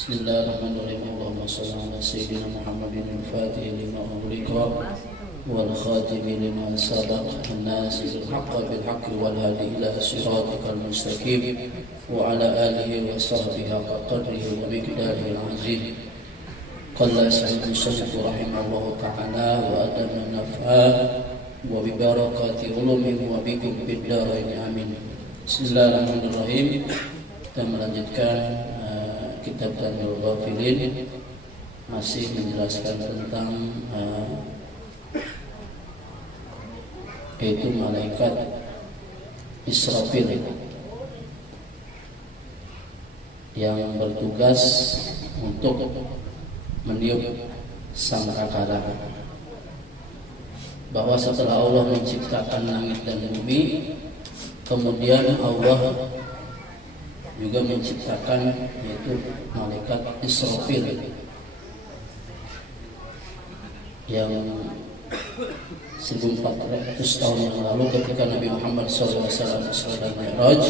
Bismillahirrahmanirrahim. Allahumma shalli ala sayyidina Muhammadin al-Fatih lima ughliqa wal khatim lima sabaq an-nasir al-haqqa bil haqqi wal hadi ila siratikal mustaqim wa ala alihi wa sahbihi haqqa qadrihi wa miqdarihi al-azim. Qala sayyidina Syekh rahimahullahu ta'ala wa adana naf'a wa bi barakati ulumi wa bikum bid darain amin. Bismillahirrahmanirrahim. Kita melanjutkan kitab Tanbihul Ghafilin, masih menjelaskan tentang yaitu malaikat Israfil yang bertugas untuk meniup sangkakala, bahwa setelah Allah menciptakan langit dan bumi, kemudian Allah juga menciptakan yaitu malaikat Israfil yang 1400 tahun yang lalu ketika Nabi Muhammad SAW Isra dan Mi'raj,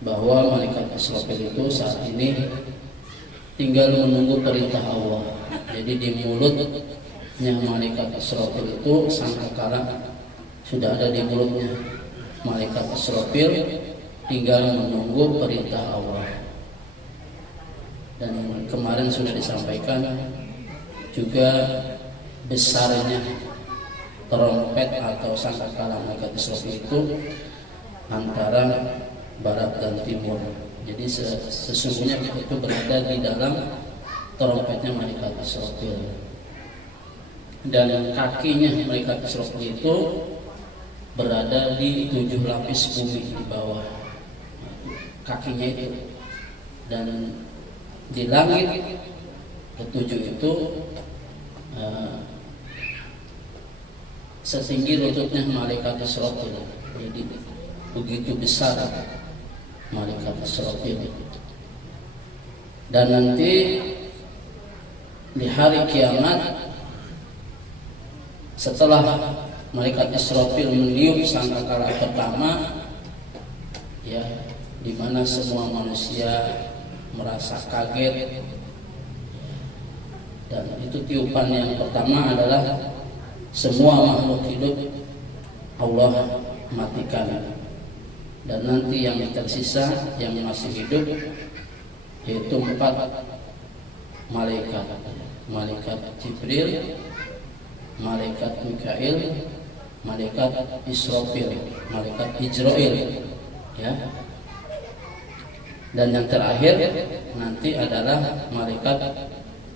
bahwa malaikat Israfil itu saat ini tinggal menunggu perintah Allah. Jadi di mulutnya malaikat Israfil itu sangkakala sudah ada di mulutnya malaikat Israfil, tinggal menunggu perintah Allah. Dan kemarin sudah disampaikan juga besarnya trompet atau sangkakala malaikat Israfil itu antara barat dan timur. Jadi sesungguhnya itu berada di dalam trompetnya malaikat Israfil. Dan kakinya malaikat Israfil itu berada di 7 lapis bumi di bawah kakinya itu, dan di langit ketujuh itu setinggi lututnya malaikat Israfil. Jadi begitu besar malaikat Israfil. Dan nanti di hari kiamat, setelah malaikat Israfil meniup sangkakala pertama, ya, di mana semua manusia merasa kaget. Dan itu tiupan yang pertama adalah semua makhluk hidup Allah matikan. Dan nanti yang tersisa yang masih hidup yaitu 4 malaikat: malaikat Jibril, malaikat Mikail, malaikat Israfil, malaikat Ijrail, ya. Dan yang terakhir nanti adalah malaikat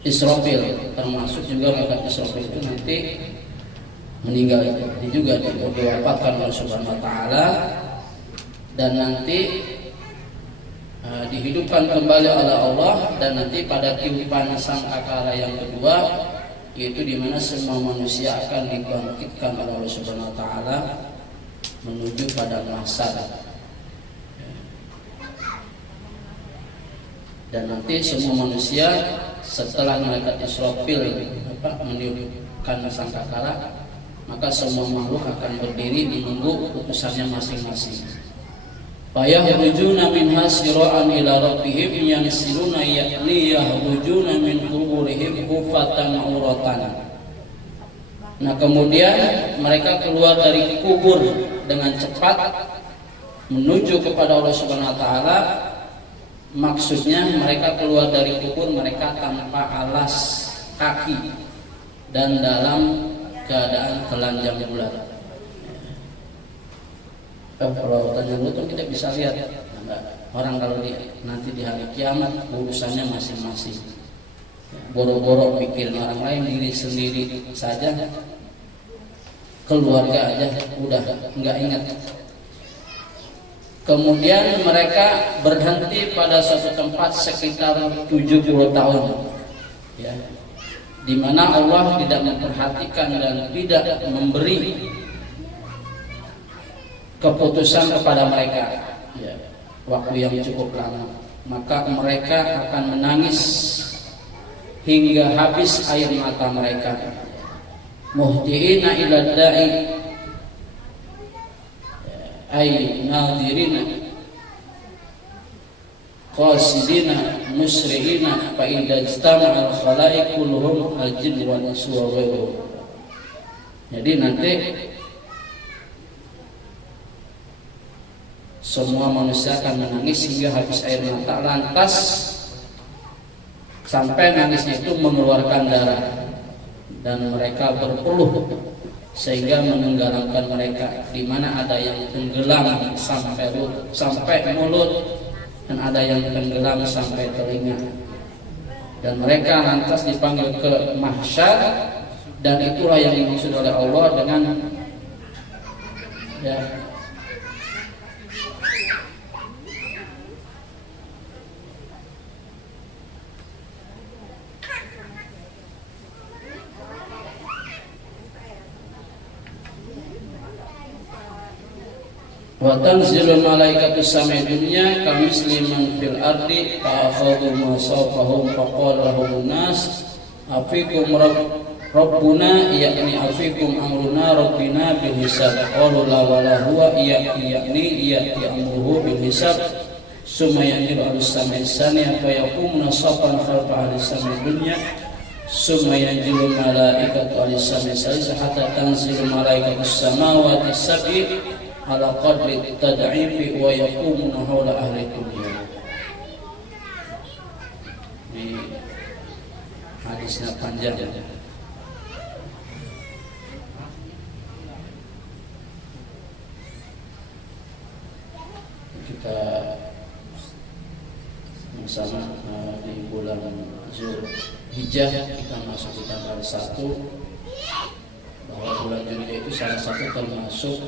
Israfil, termasuk juga malaikat Israfil itu nanti meninggal juga, diwafatkan oleh Subhanahu wa Ta'ala, dan nanti dihidupkan kembali oleh Allah. Dan nanti pada tiupan sangkakala yang kedua, yaitu di mana semua manusia akan dibangkitkan oleh Allah Subhanahu wa Ta'ala menuju pada mahsyar. Dan nanti semua manusia setelah malaikat Israfil meniupkan sangkakala, maka semua makhluk akan berdiri menunggu putusannya masing-masing. Fayahujuna min hasira'an ila rabbihim yansiluna yahujuna min quburihim hufatan uratan. Nah, kemudian mereka keluar dari kubur dengan cepat menuju kepada Allah Subhanahu wa Ta'ala. Maksudnya mereka keluar dari kubur mereka tanpa alas kaki dan dalam keadaan telanjang bulat. Kalau telanjang bulat kita bisa lihat, orang kalau nanti di hari kiamat urusannya masing-masing. Boro-boro pikirin orang lain, diri sendiri saja, keluarga aja udah nggak ingat. Kemudian mereka berhenti pada suatu tempat sekitar 70 tahun, ya, di mana Allah tidak memperhatikan dan tidak memberi keputusan kepada mereka, ya, waktu yang cukup lama. Maka mereka akan menangis hingga habis air mata mereka. Muhtiina ila da'i ay nadirina qasidina musri'ina fa idza ijtama'al khalaiq kulluhum al-jinn wal insu wa ghairuhum. Jadi nanti semua manusia akan menangis hingga habis air mata, lantas sampai nangisnya itu mengeluarkan darah dan mereka berpeluh sehingga menenggelamkan mereka, di mana ada yang tenggelam sampai mulut dan ada yang tenggelam sampai telinga, dan mereka lantas dipanggil ke mahsyar, dan itulah yang dimaksud oleh Allah dengan ya wa tanzilul malaikatu samai dunya kamisli man fil ardi fa'akhadhu ma sawfahum faqala lahum nas afikum rabbuna yakni afikum amruna rabbina bil hisab qalu la wala huwa yakni amruhu bil hisab summa yanzilu alus samai sani fa yaqumuna safan khalfa ahli samai dunya summa yanzilu malaikatu alis samai salisa hatta tanzilu malaikatu samawati sab'i ala qadri tad'ifi wa yaqumuna hawla ahli dunya. Ini hadisnya panjang ya. Kita bersama di bulan Zulhijjah, kita masuk di tanggal 1, bahwa bulan Zulhijjah itu salah satu termasuk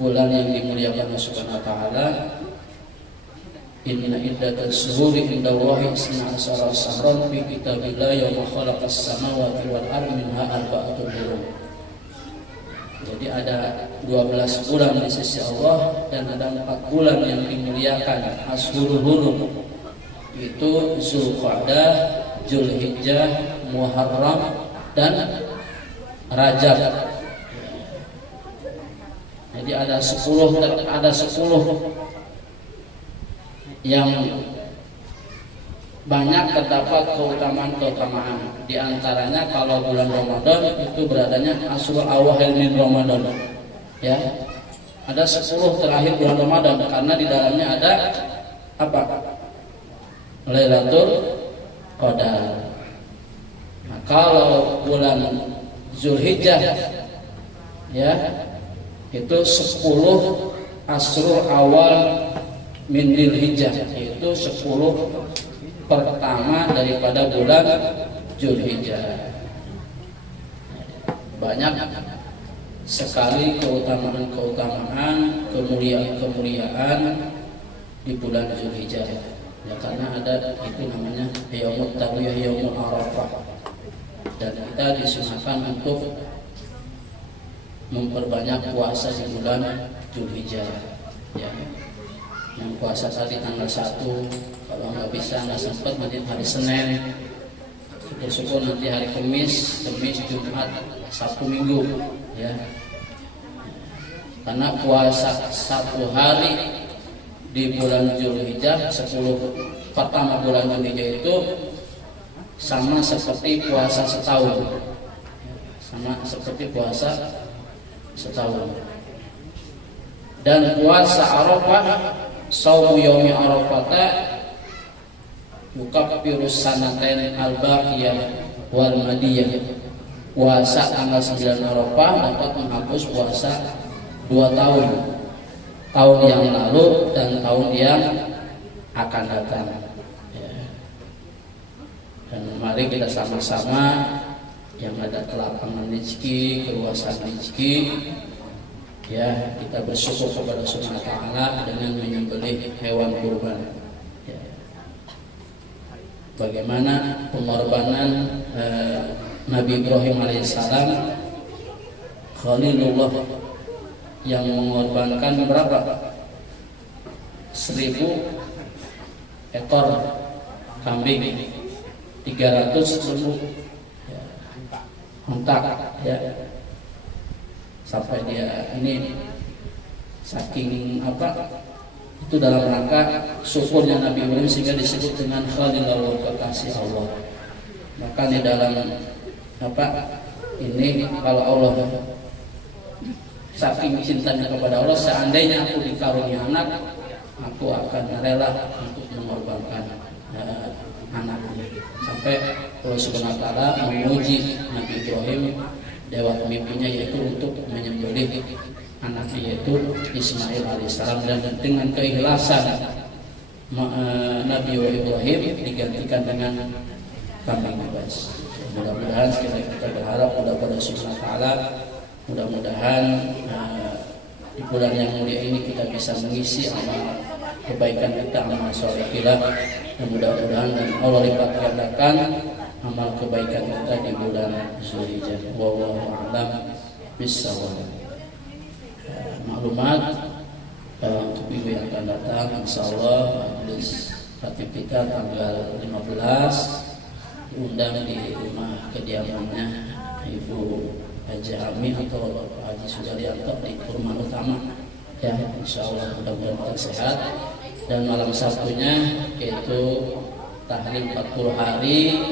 bulan yang dimuliakan Allah Subhanahu wa taala. Inna iddatas syuhuri indallahi isna asyara syahran fi kitabillah yauma khalaqas samawati wal ardi minha arba'atun hurum. Jadi ada 12 bulan di sisi Allah dan ada 4 bulan yang dimuliakan ashurul hurum, itu Zulqa'dah, Zulhijjah, Muharram dan Rajab. Jadi ada 10 yang banyak terdapat keutamaan. Di antaranya kalau bulan Ramadan itu beradanya Asyurul Awakhir min Ramadan. Ya. Ada 10 terakhir bulan Ramadan karena di dalamnya ada apa? Lailatul Qadar. Nah, kalau bulan Zulhijjah ya, itu 10 Asrul Awal min Dzulhijjah, yaitu 10 pertama daripada bulan Zulhijjah. Banyak sekali keutamaan, kemuliaan di bulan Zulhijjah. Ya, karena ada itu namanya Yaumut Tarwiyah, Yaumul Arafah. Dan kita disunahkan untuk memperbanyak puasa di bulan Zulhijjah ya. Yang puasa tadi tanggal 1, kalau nggak bisa, nggak sempat, nanti hari Senin, syukur nanti hari Kamis, Jumat, Sabtu, Minggu ya. Karena puasa 1 hari di bulan Zulhijjah, 10 pertama bulan Zulhijjah itu sama seperti puasa setahun. Dan puasa Arafah, saumu yaumi Arafata yukaffiru sanatain al-baqiyah wal madiyah. Puasa tanggal 9 Arafah dapat menghapus puasa 2 tahun yang lalu dan tahun yang akan datang ya. Dan mari kita sama-sama yang ada kelapangan rezeki, keluasan rezeki ya, kita bersyukur kepada Subhanahu wa taala dengan menyembelih hewan kurban ya. Bagaimana pengorbanan Nabi Ibrahim alaihissalam, Khalilullah, yang mengorbankan berapa? 1000 ekor kambing, 300 hentak ya, sampai dia ini saking Itu dalam rangka syukurnya Nabi Ibrahim sehingga disebut dengan Khalilullah, kekasih Allah. Maka di dalam ini kalau Allah saking cintanya kepada Allah, seandainya aku dikarunia anak, aku akan rela untuk mengorbankan anaknya. Sampai Allah Subhanahu wa taala menguji Nabi Ibrahim lewat mimpinya, yaitu untuk menyembelih anaknya yaitu Ismail alaihissalam, dan dengan keikhlasan Nabi Ibrahim digantikan dengan kambing bebas. Mudah-mudahan kita berharap kepada Subhanahu wa taala, mudah-mudahan di bulan yang mulia ini kita bisa mengisi amal kebaikan kita, amal soleh kita, dan mudah-mudahan Allah lipat gandakan amal kebaikan kita di bulan Zulhijjah. Wallahu a'lam bishawab. Maklumat untuk minggu yang akan datang, insyaallah majelis khatib kita tanggal 15 diundang di rumah kediamannya Ibu Haji Ami atau Haji Sudaryanto di rumah utama ya, insyaallah mudah-mudahan kita sehat. Dan malam Sabtunya yaitu tahlil 40 hari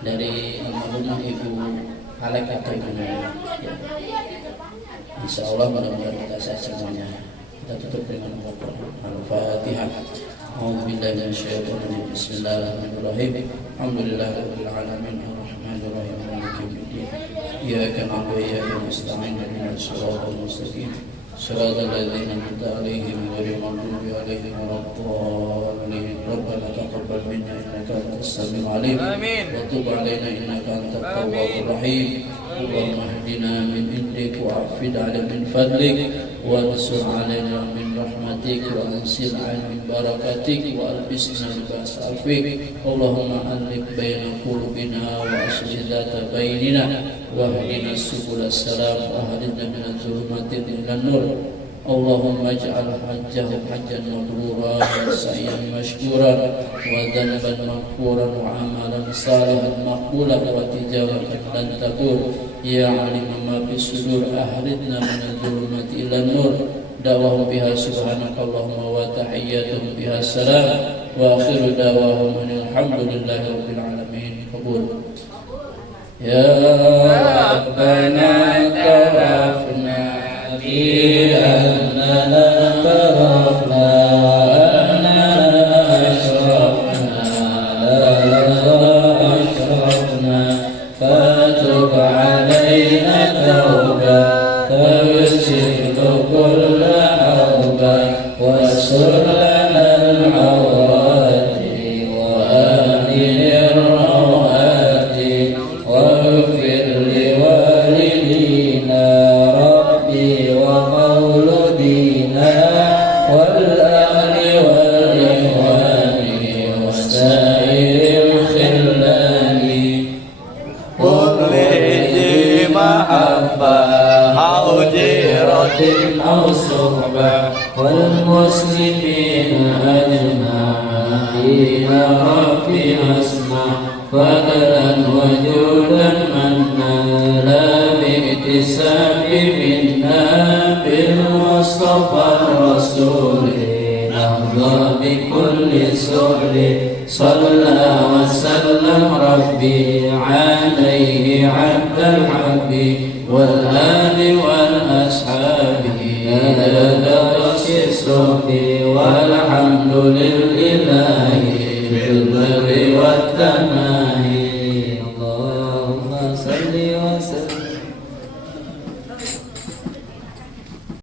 dari rumah Ibu Alek atau Ibu Naya ya. Insyaallah mudah-mudahan kita sehat semuanya. Kita tutup dengan Al-Fatihah. A'udzubillahi minasyaitonir rajim. Bismillahirrahmanirrahim. Alhamdulillahirabbil alamin arrahmanir rahim maliki yaumiddin. Iyyaka na'budu wa iyyaka nasta'in ihdinas siratal mustaqim. Shiratal ladzina an'amta 'alaihim ghairil maghdubi 'alaihim waladdallin. Rabbana taqabbal minna innaka antas samiul 'alim. Wa tub 'alaina innaka antat tawwabur rahim. Allahumma ihdina min indik wa'afid 'alaina min fadlik wansur 'alaina min rahmatik wa ansil 'alaina min barakatik wa albisna libas afik. Allahumma alif baina qulubina wa aslih dzata bainina wahdina subul salam wa hadina min zulumati ila nur. Allahumma ij'al hajjahu hajjan mabrura wa sa'yan mashkura wa dhanban maghfuran wa amalan salihan maqbulan wa tijaratan lan takur. Ya alim ma fi sudur ahridna min zulumati ila nur. Da'wahum biha subhanakallahumma wa tahiyyatuhum biha salam wa akhiru da'wahum alhamdulillahi rabbil alamin. Qabul. Ya Rabbana tarafna fi annana tarafna annana ashrafna ashrafna fatub alaina tawba taghfir kull awba wasur lana al-awrati wa anir rawati waghfir liwalidina rabbi wa mauludina wal ahli wal ikhwani wasairil khillani kulli mahabbah au jiratin au suhbah wal muslimin ajma'in rabbi asma' fadlan wa judan manna la bi'tisabi minna bil mustafa rasuli nahda bi kulli suhli salla wa sallam rabbi alayhi 'abdal habbi wal ali wal ashabi ala sirri walhamdulillahi bil barri wat tanahi. Allahumma salli wa sallim